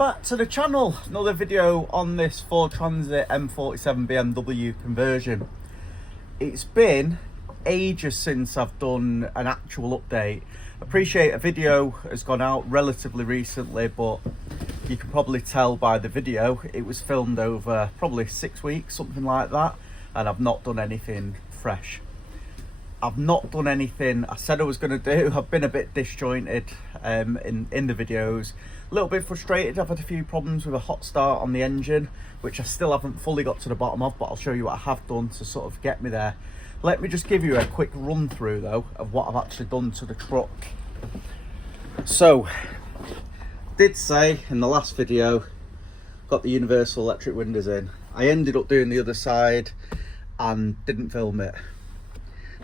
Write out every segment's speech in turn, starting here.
Back to the channel, another video on this Ford Transit M47 BMW conversion. It's been ages since I've done an actual update. Appreciate a video has gone out relatively recently, but you can probably tell by the video it was filmed over probably 6 weeks, something like that, and I've not done anything fresh. I've not done anything I said I was going to do. I've been a bit disjointed in the videos. A little bit frustrated. I've had a few problems with a hot start on the engine, which I still haven't fully got to the bottom of, but I'll show you what I have done to sort of get me there. Let me just give you a quick run through though of what I've actually done to the truck. So, did say in the last video, got the universal electric windows in. I ended up doing the other side and didn't film it.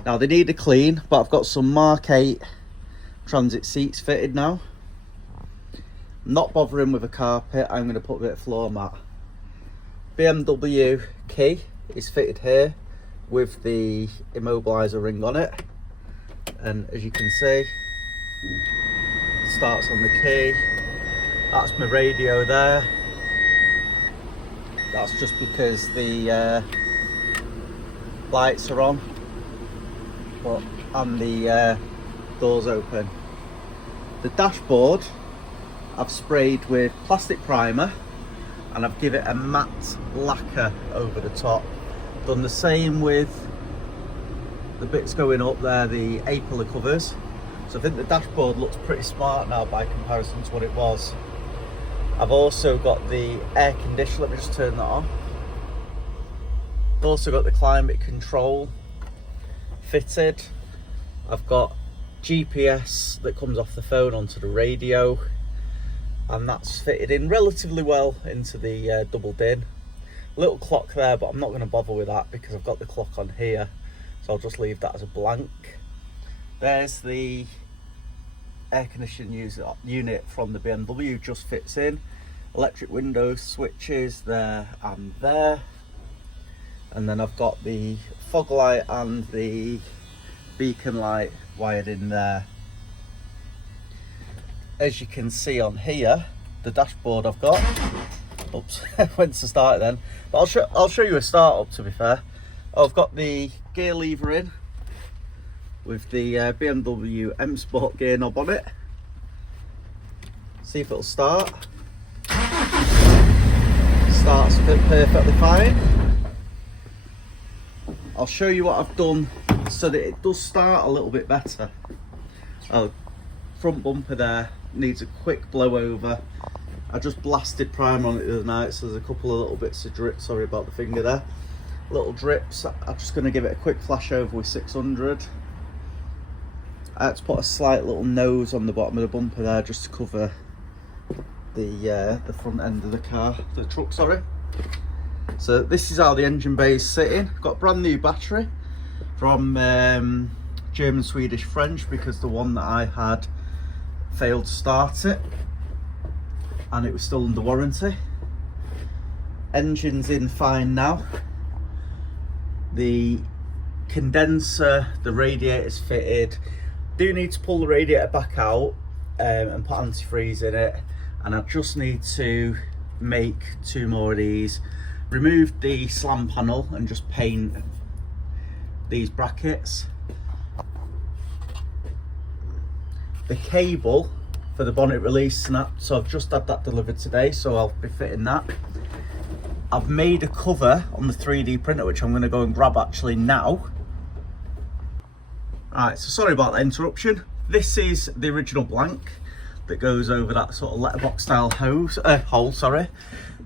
Now they need a clean, but I've got some Mark 8 transit seats fitted now. Not bothering with a carpet, I'm going to put a bit of floor mat. BMW key is fitted here with the immobiliser ring on it, and as you can see, it starts on the key. That's my radio there. That's just because the lights are on, and the doors open. The dashboard I've sprayed with plastic primer and I've given it a matte lacquer over the top. Done the same with the bits going up there, the A-pillar covers. So I think the dashboard looks pretty smart now by comparison to what it was. I've also got the air conditioner, let me just turn that on. I've also got the climate control fitted. I've got GPS that comes off the phone onto the radio, and that's fitted in relatively well into the double din. Little clock there, but I'm not going to bother with that because I've got the clock on here, so I'll just leave that as a blank. There's the air conditioning unit from the BMW, just fits in. Electric window switches there and there, and then I've got the fog light and the beacon light wired in there. As you can see on here, the dashboard I've got, oops, went to start it then, but I'll show you a start up to be fair. I've got the gear lever in with the BMW M Sport gear knob on it. See if it'll start. Starts perfectly fine. I'll show you what I've done so that it does start a little bit better. Oh, front bumper there needs a quick blow over. I just blasted primer on it the other night, so there's a couple of little bits of drip, sorry about the finger there, little drips. I'm just going to give it a quick flash over with 600. I had to put a slight little nose on the bottom of the bumper there just to cover the front end of the truck, sorry. So this is how the engine bay is sitting. Got a brand new battery from German, Swedish, French, because the one that I had failed to start it and it was still under warranty. Engine's in fine now. The condenser, the radiator's fitted. Do need to pull the radiator back out and put antifreeze in it, and I just need to make 2 more of these. Remove the slam panel and just paint these brackets. The cable for the bonnet release snapped, so I've just had that delivered today, so I'll be fitting that. I've made a cover on the 3D printer, which I'm going to go and grab actually now. Alright, so sorry about that interruption. This is the original blank that goes over that sort of letterbox style hole, sorry.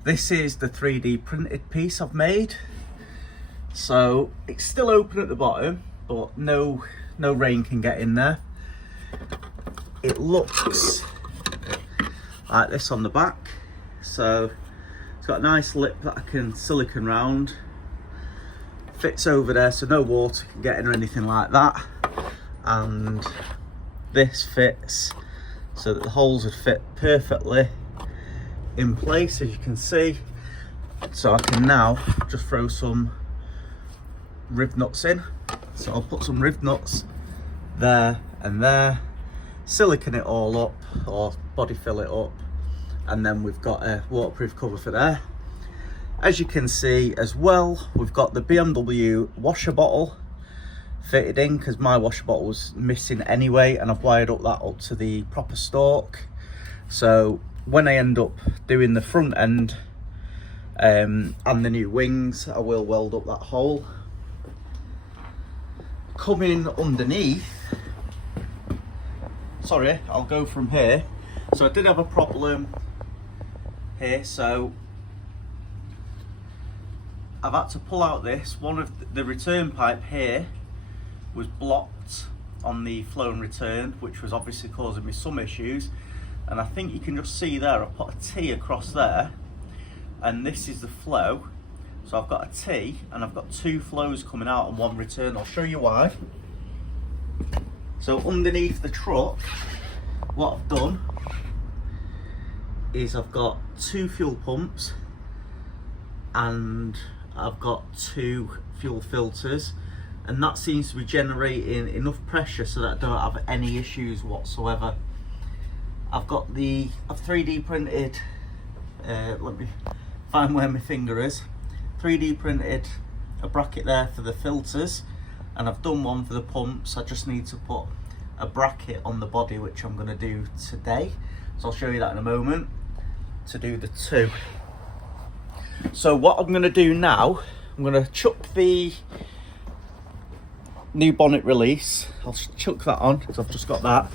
This is the 3D printed piece I've made. So it's still open at the bottom, but no rain can get in there. It looks like this on the back. So it's got a nice lip that I can silicone round. Fits over there so no water can get in or anything like that. And this fits so that the holes would fit perfectly in place, as you can see. So I can now just throw some riv nuts in. So I'll put some riv nuts there and there, silicone it all up or body fill it up, and then we've got a waterproof cover for there. As you can see as well, we've got the BMW washer bottle fitted in, because my washer bottle was missing anyway, and I've wired up that up to the proper stalk. So when I end up doing the front end and the new wings, I will weld up that hole. Coming underneath, sorry, I'll go from here. So I did have a problem here, so I've had to pull out this. One of the return pipe here was blocked on the flow and return, which was obviously causing me some issues. And I think you can just see there, I put a T across there, and this is the flow. So I've got a T and I've got two flows coming out and one return. I'll show you why. So underneath the truck, what I've done is I've got two fuel pumps and I've got two fuel filters, and that seems to be generating enough pressure so that I don't have any issues whatsoever. I've 3D printed, let me find where my finger is, 3D printed a bracket there for the filters, and I've done one for the pumps. I just need to put a bracket on the body, which I'm going to do today, so I'll show you that in a moment, to do the two. So what I'm going to do now, I'm going to chuck the new bonnet release, I'll chuck that on because I've just got that,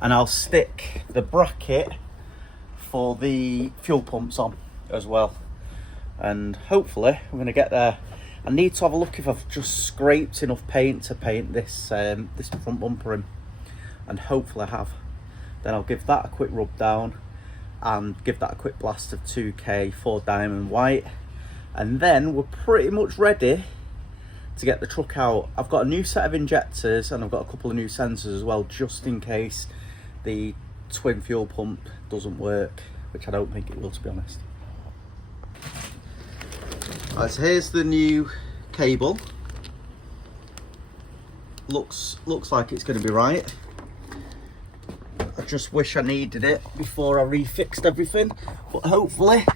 and I'll stick the bracket for the fuel pumps on as well, and hopefully we're going to get there. I need to have a look if I've just scraped enough paint to paint this this front bumper in, and hopefully I have. Then I'll give that a quick rub down and give that a quick blast of 2K 4 diamond white, and then we're pretty much ready to get the truck out. I've got a new set of injectors and I've got a couple of new sensors as well, just in case the twin fuel pump doesn't work, which I don't think it will, to be honest. Right, so here's the new cable. Looks like it's going to be right. I just wish I needed it before I refixed everything, but hopefully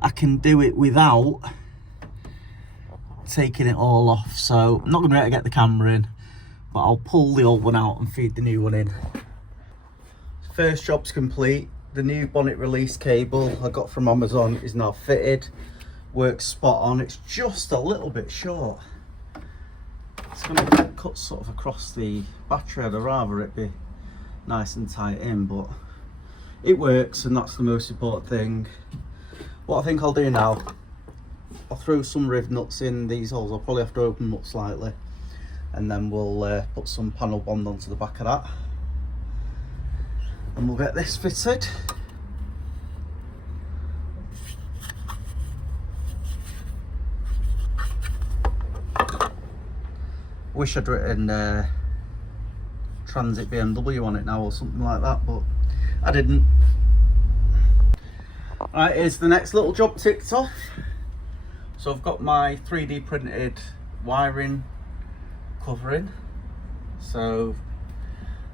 I can do it without taking it all off. So I'm not going to be able to get the camera in, but I'll pull the old one out and feed the new one in. First job's complete. The new bonnet release cable I got from Amazon is now fitted. Works spot on. It's just a little bit short. It's going to cut sort of across the battery. I'd rather it be nice and tight in, but it works, and that's the most important thing. What I think I'll do now, I'll throw some riv nuts in these holes. I'll probably have to open them up slightly, and then we'll put some panel bond onto the back of that, and we'll get this fitted. Wish I'd written Transit BMW on it now or something like that, but I didn't. Right, here's the next little job ticked off. So I've got my 3D printed wiring covering. So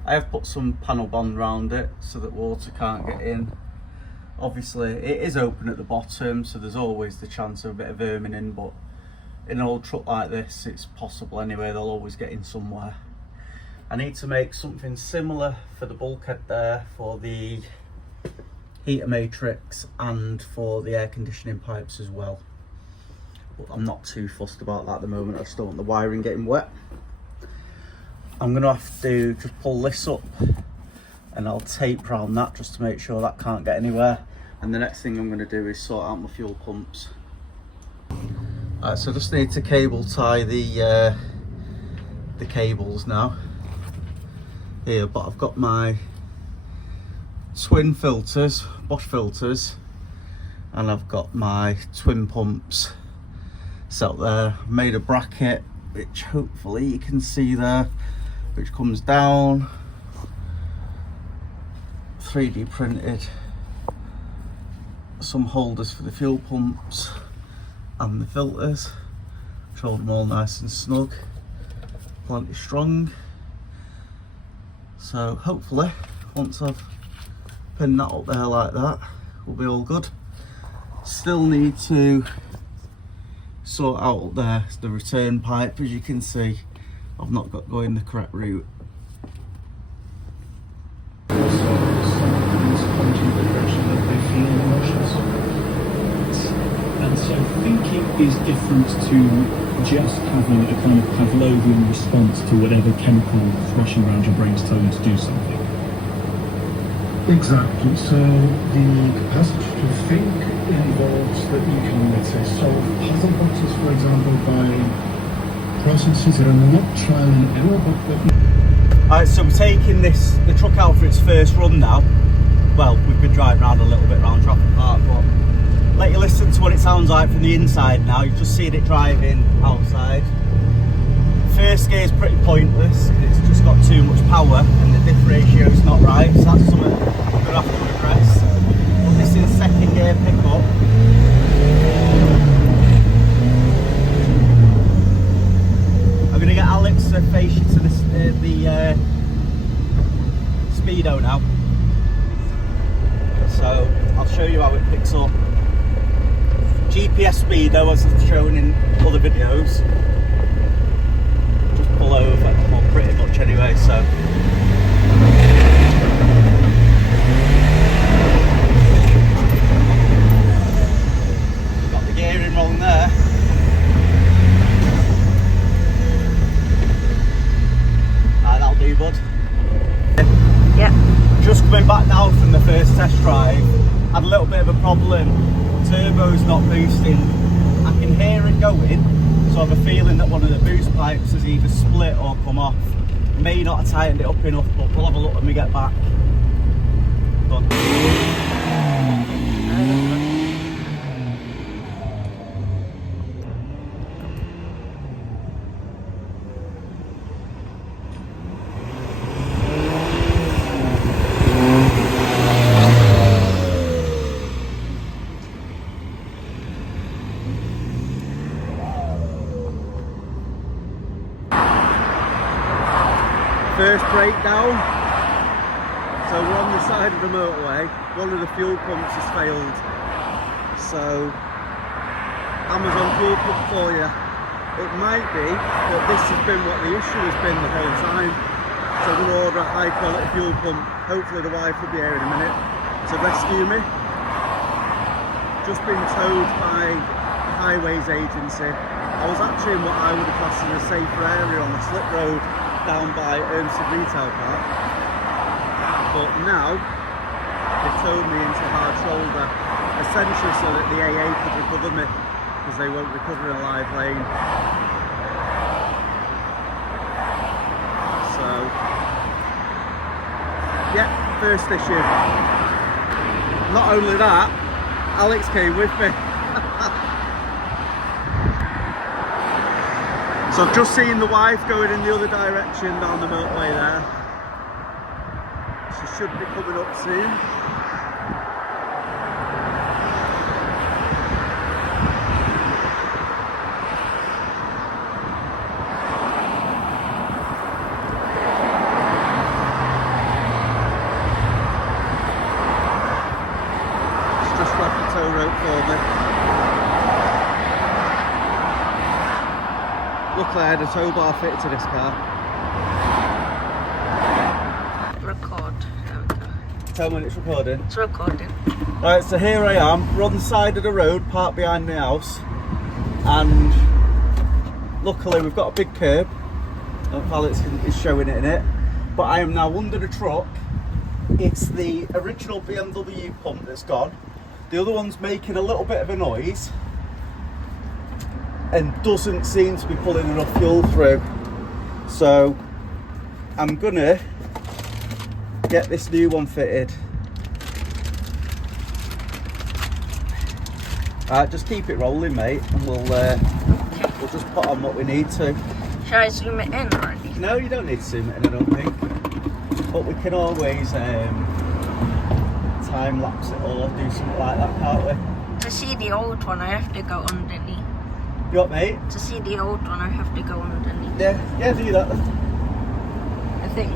I have put some panel bond around it so that water can't get in. Obviously it is open at the bottom, so there's always the chance of a bit of vermin in, but in an old truck like this it's possible anyway, they'll always get in somewhere. I need to make something similar for the bulkhead there, for the heater matrix and for the air conditioning pipes as well, but I'm not too fussed about that at the moment. I just don't want the wiring getting wet. I'm going to have to just pull this up and I'll tape around that just to make sure that can't get anywhere, and the next thing I'm going to do is sort out my fuel pumps. So I just need to cable tie the cables now here, but I've got my twin filters, Bosch filters, and I've got my twin pumps set there. I've made a bracket which hopefully you can see there, which comes down, 3D printed some holders for the fuel pumps and the filters, which hold them all nice and snug, plenty strong. So hopefully once I've pinned that up there like that, we'll be all good. Still need to sort out up there the return pipe. As you can see, I've not got going the correct route. And so thinking is different to just having a kind of Pavlovian response to whatever chemical thrashing around your brain's telling you to do something. Exactly. So the capacity to think involves that you can, let's say, solve puzzle boxes, for example, by processes that are not trial and error, but Alright, so we're taking the truck out for its first run now. Well, we've been driving around a little bit around Trafford Park, but let you listen to what it sounds like from the inside now. You've just seen it driving outside. First gear is pretty pointless, it's just got too much power and the diff ratio is not right, so that's something we're going to have to address. But this is second gear pickup. I'm going to get Alex to face you to the speedo now. So I'll show you how it picks up. GPS speedo, as I've shown in other videos. Just pull over, well, pretty much anyway, so. Got the gearing wrong there. That'll do, bud. Yeah. Just coming back now from the first test drive, had a little bit of a problem. Turbo's not boosting. I can hear it going, so I have a feeling that one of the boost pipes has either split or come off. May not have tightened it up enough, but we'll have a look when we get back. Done. First breakdown. So we're on the side of the motorway. One of the fuel pumps has failed. So Amazon fuel pump for you. It might be, but this has been what the issue has been the whole time. So I'm going to order a high quality fuel pump. Hopefully the wife will be here in a minute to rescue me. Just been towed by the highways agency. I was actually in what I would have classed as a safer area on a slip road down by Ermsted Retail Park, but now they've towed me into hard shoulder, essentially so that the AA could recover me, because they won't recover in a live lane. So yeah, first issue. Not only that, Alex came with me. So I've just seen the wife going in the other direction down the motorway there. She should be coming up soon. She's just left the tow rope for me. Luckily I had a tow bar fitted to this car. Record. There we go. Tell me when it's recording. It's recording. Right, so here I am. We're on the side of the road, parked behind my house. And luckily we've got a big curb. Alex is showing it in it. But I am now under the truck. It's the original BMW pump that's gone. The other one's making a little bit of a noise and doesn't seem to be pulling enough fuel through. So I'm gonna get this new one fitted. Just keep it rolling, mate, and we'll just put on what we need to. Should I zoom it in already? No, you don't need to zoom it in, I don't think. But we can always time lapse it or do something like that, can't we? To see the old one, I have to go underneath. You what, mate? To see the old one, I have to go underneath. Yeah, do that then. I think.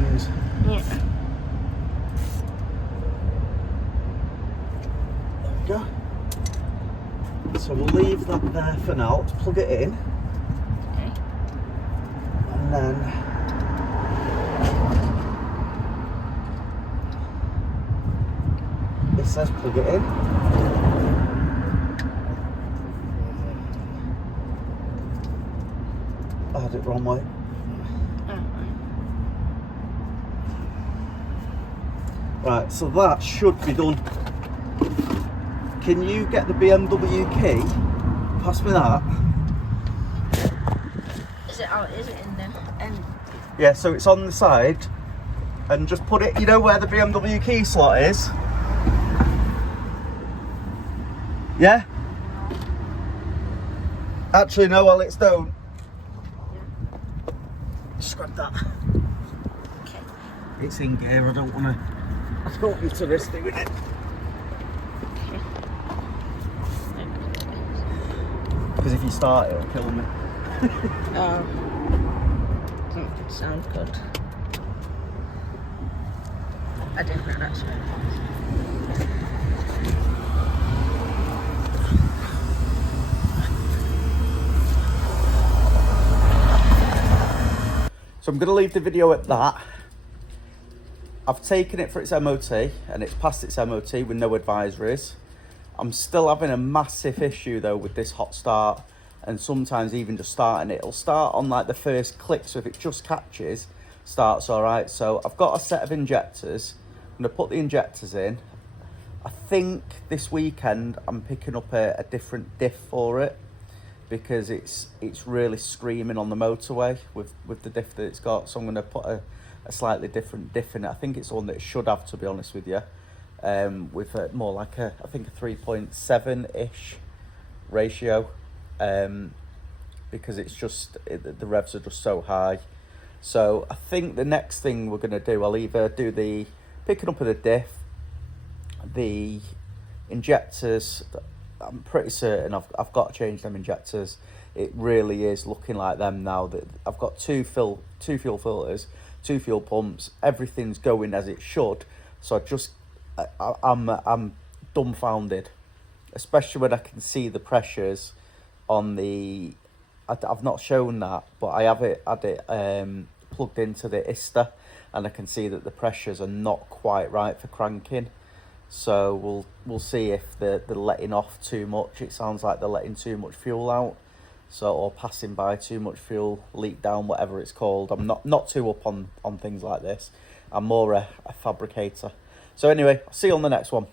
problems. Yeah. There we go. So we'll leave that there for now. Let's plug it in. Okay. And then it says plug it in. I had it wrong way. Right, so that should be done. Can you get the BMW key? Pass me that. Is it out? Is it in the end? Yeah, so it's on the side. And just put it, you know where the BMW key slot is? Yeah? Actually, no, well, it's don't. Just grab that. Okay. It's in gear, I don't want to be too risky with it. Because if you start it, it'll kill me. Oh. Sounds good. I didn't know that's what it was. So I'm going to leave the video at that. I've taken it for its MOT and it's passed its MOT with no advisories. I'm still having a massive issue though with this hot start, and sometimes even just starting it. It'll start on like the first click, so if it just catches, starts all right. So I've got a set of injectors. I'm going to put the injectors in. I think this weekend I'm picking up a different diff for it, because it's really screaming on the motorway with the diff that it's got. So I'm going to put a slightly different diff in it. I think it's one that it should have, to be honest with you, with more like I think a 3.7-ish ratio, because it's just, the revs are just so high. So I think the next thing we're going to do, I'll either do the picking up of the diff, the injectors. I'm pretty certain I've got to change them injectors. It really is looking like them now. That I've got two fuel filters, 2 fuel pumps. Everything's going as it should. So I'm dumbfounded, especially when I can see the pressures on the. I've not shown that, but I had it plugged into the Ista, and I can see that the pressures are not quite right for cranking. So we'll see if they're letting off too much. It sounds like they're letting too much fuel out, or passing by too much fuel, leak down, whatever it's called. I'm not too up on things like this. I'm more a fabricator. So anyway, I'll see you on the next one.